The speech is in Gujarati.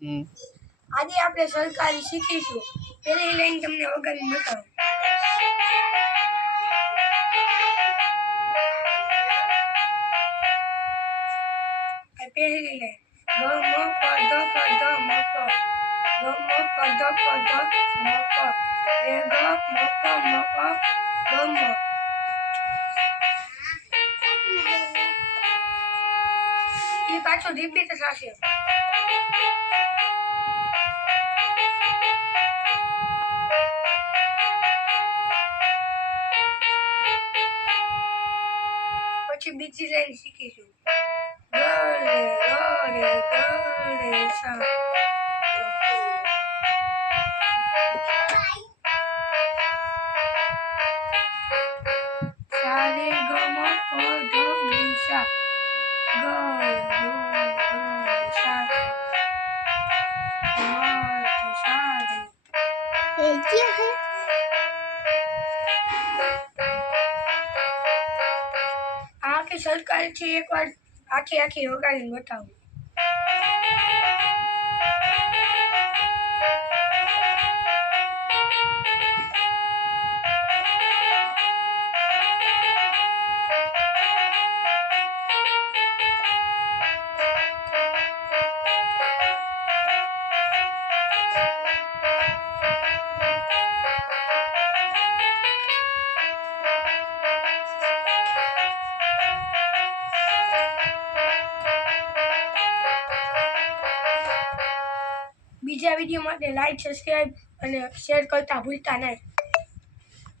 આજે આપણે સરકારી શીખીશું. પહેલી લાઈન તમને વગાડીને બતાવું. પહેલી લાઈન ગ મ પ દ પ દ મ પ ગ મ પ દ પ દ મ પ રે ગ મ પ મ પ ગ મ. એ પાછું રિપીટ થશે. પછી બીજી લાઈન શીખીશું. ગ રે ગ રે સા. સા રે ગ મ પ ધ ની સા. ગ સા સા રે. ये क्या है? आके सरकार थी एक बार आखी आखी वगाड़ीने बताऊं. બીજા વિડીયો માટે લાઈક, સબસ્ક્રાઇબ અને શેર કરતા ભૂલતા નહીં.